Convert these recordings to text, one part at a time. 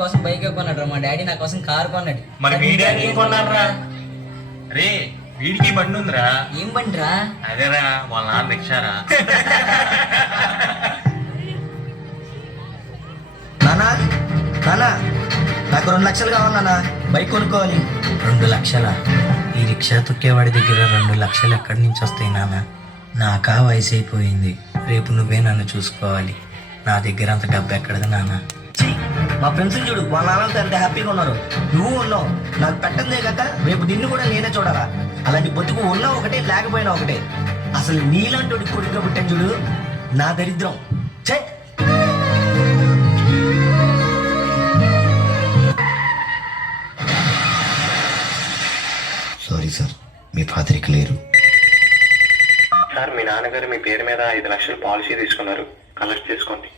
కోసం బైక్ కొన్నాడు రా, మా డాడీ నా కోసం కారు కొన్నాడు. మరి మీ డాడీ ఏం కొన్నారా? రే వీడికి బండి ఉందిరా. ఏం బండి రా? అదేరా వాళ్ళ నాన్న రిక్షారా. నానా నానా నాకు 2 లక్షలు కావాలి నాన్న, బైక్ కొనుక్కోవాలి. 2 లక్షలా? ఈ రిక్షా తొక్కేవాడి దగ్గర 2 లక్షలు ఎక్కడి నుంచి వస్తాయి నాన్న? నాకా వయసు అయిపోయింది, రేపు నువ్వే నన్ను చూసుకోవాలి. నా దగ్గర అంత డబ్బు ఎక్కడది నాన్న? మా ఫ్రెండ్స్ చూడు, వాళ్ళ నాన్నలతో ఎంత హ్యాపీగా ఉన్నారు. నువ్వు ఉన్నావు, నాకు పెట్టందే కాక రేపు నిన్ను కూడా నేనే చూడాలా. అలాంటి బతుకు ఉన్నా ఒకటే, లేకపోయినా ఒకటే. అసలు నీలాంటి కొడుకు పుట్టాను చూడు, నా దరిద్రం. చే సారీ సార్, మీ ఫాదర్కి లేరు. సార్ మీ నాన్నగారు మీ పేరు మీద 5 లక్షలు పాలసీ తీసుకున్నారు, కలెక్ట్ చేసుకోండి.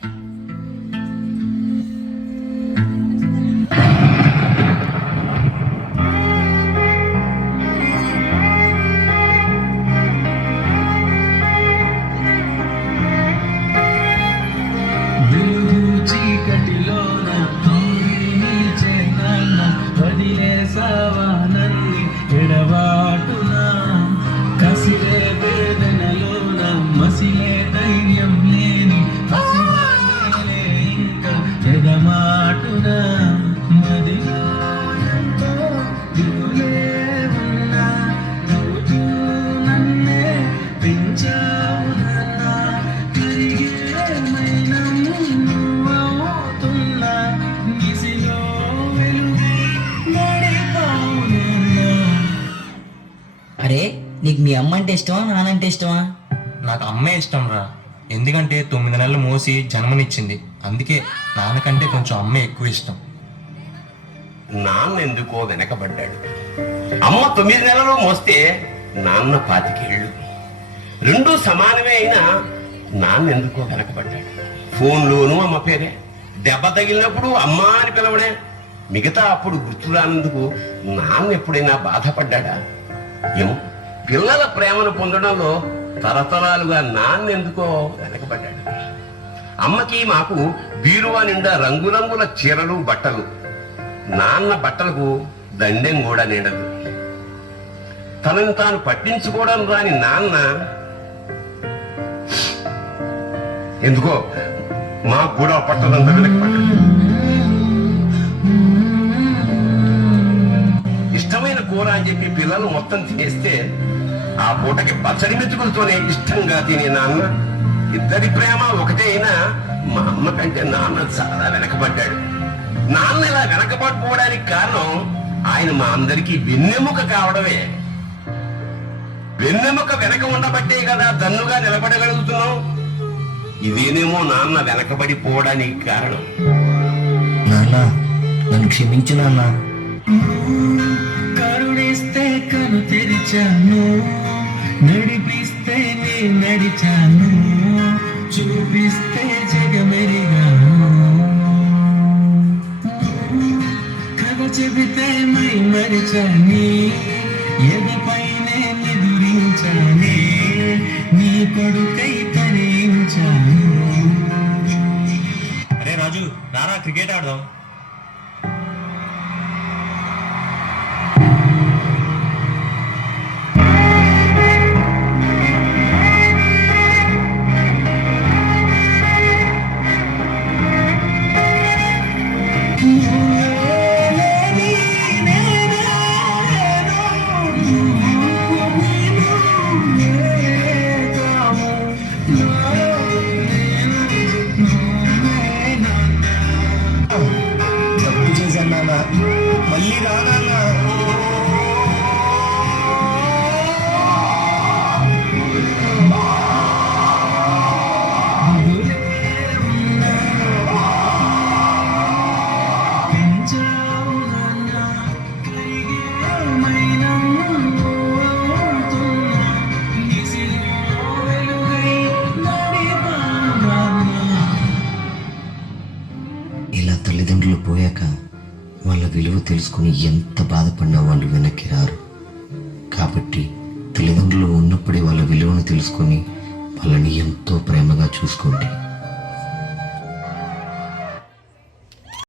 అరే నీకు మీ అమ్మ అంటే ఇష్టమా, నానంటే ఇష్టమా? నాకు అమ్మే ఇష్టం రా, ఎందుకంటే 9 నెలలు మోసి జన్మనిచ్చింది. అందుకే నాన్నకంటే కొంచెం అమ్మే ఎక్కువ ఇష్టం. నాన్న ఎందుకో వెనకబడ్డాడు. అమ్మ 9 నెలలు మోస్తే నాన్న 25 ఏళ్ళు. రెండూ సమానమే అయినా నాన్న ఎందుకో వెనకబడ్డాడు. ఫోన్లోనూ అమ్మ పేరే, దెబ్బ తగిలినప్పుడు అమ్మ అని పిలవడే. మిగతా అప్పుడు గుర్తురానందుకు నాన్న ఎప్పుడైనా బాధపడ్డా? ఏమో, పిల్లల ప్రేమను పొందడంలో తరతరాలుగా నాన్న ఎందుకో వెనకబడ్డాడు. అమ్మకి మాకు బీరువా నిండా రంగురంగుల చీరలు బట్టలు, నాన్న బట్టలకు దండెం కూడా నిండదు. తనని తాను పట్టించుకోవడం రాని నాన్న ఎందుకో మాకు కూడా పట్టదంతా వెనకబడ్డాడు. ఇష్టమైన కూర అని చెప్పి పిల్లలు మొత్తం తినేస్తే ఆ పూటకి పచ్చడి మెతుకులతోనే ఇష్టంగా తినే నాన్న, ఇద్దరి ప్రేమ ఒకటే అయినా మా అమ్మ కంటే నాన్న చాలా వెనకబడ్డాడు. నాన్న ఇలా వెనకబడిపోవడానికి కారణం ఆయన మా అందరికీ వెన్నెముక కావడమే. వెన్నెముక వెనక ఉండబట్టే కదా దన్నుగా నిలబడగలుగుతున్నాం. ఇదేనేమో నాన్న వెనకబడిపోవడానికి కారణం. నాన్న నన్ను క్షమించు నాన్న. కరుణిస్తే కను తెరిచాను, నడిపిస్తే నీ నడిచాను, చూపిస్తే జగమెరిగాను, కథ చెబితే మై మరిచాని, ఎదపైనే నిదురించాని, నీ కొడుకై తరించాను. అరే రాజు రారా, క్రికెట్ ఆడదాం. తప్పు చేశాను నాన్న, మళ్ళీ రా నాన్న. ఇలా తల్లిదండ్రులు పోయాక వాళ్ళ విలువ తెలుసుకుని ఎంత బాధపడినా వాళ్ళు వెనక్కి రారు. కాబట్టి తల్లిదండ్రులు ఉన్నప్పుడే వాళ్ళ విలువను తెలుసుకొని వాళ్ళని ఎంతో ప్రేమగా చూసుకోండి.